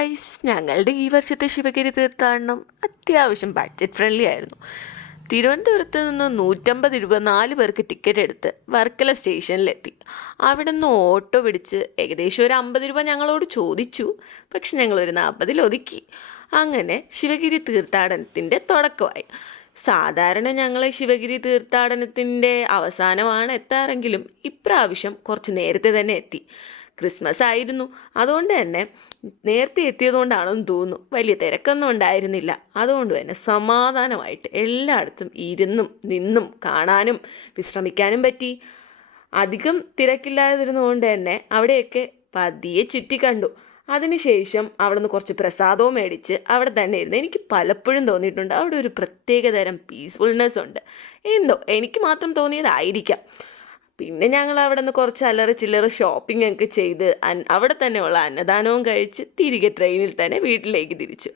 Guys, ഞങ്ങളുടെ ഈ വർഷത്തെ ശിവഗിരി തീർത്ഥാടനം അത്യാവശ്യം ബഡ്ജറ്റ് ഫ്രണ്ട്ലി ആയിരുന്നു. തിരുവനന്തപുരത്ത് നിന്ന് 150 രൂപ 4 പേർക്ക് ടിക്കറ്റ് എടുത്ത് വർക്കല സ്റ്റേഷനിലെത്തി. അവിടെ നിന്ന് ഓട്ടോ പിടിച്ച് ഏകദേശം ഒരു 50 രൂപ ഞങ്ങളോട് ചോദിച്ചു. പക്ഷെ ഞങ്ങളൊരു 40 ഒതുക്കി. അങ്ങനെ ശിവഗിരി തീർത്ഥാടനത്തിൻ്റെ തുടക്കമായി. സാധാരണ ഞങ്ങൾ ശിവഗിരി തീർത്ഥാടനത്തിൻ്റെ അവസാനമാണ് എത്താറെങ്കിലും ഇപ്രാവശ്യം കുറച്ച് നേരത്തെ തന്നെ എത്തി. ക്രിസ്മസ് ആയിരുന്നു. അതുകൊണ്ട് തന്നെ നേരത്തെ എത്തിയതുകൊണ്ടാണെന്ന് തോന്നുന്നു വലിയ തിരക്കൊന്നും ഉണ്ടായിരുന്നില്ല. അതുകൊണ്ട് തന്നെ സമാധാനമായിട്ട് എല്ലായിടത്തും ഇരുന്നും നിന്നും കാണാനും വിശ്രമിക്കാനും പറ്റി. അധികം തിരക്കില്ലാതിരുന്നതുകൊണ്ട് തന്നെ അവിടെയൊക്കെ പതിയെ ചുറ്റി കണ്ടു. അതിനുശേഷം അവിടെ നിന്ന് കുറച്ച് പ്രസാദവും മേടിച്ച് അവിടെ തന്നെ ഇരുന്ന് എനിക്ക് പലപ്പോഴും തോന്നിയിട്ടുണ്ട് അവിടെ ഒരു പ്രത്യേകതരം പീസ്ഫുൾനെസ് ഉണ്ട്. എന്തോ എനിക്ക് മാത്രം തോന്നിയതായിരിക്കാം. പിന്നെ ഞങ്ങൾ അവിടെ നിന്ന് കുറച്ച് അല്ലറ ചില്ലറ ഷോപ്പിംഗ് ഒക്കെ ചെയ്ത് അവിടെ തന്നെയുള്ള അന്നദാനവും കഴിച്ച് തിരികെ ട്രെയിനിൽ തന്നെ വീട്ടിലേക്ക് തിരിച്ചു.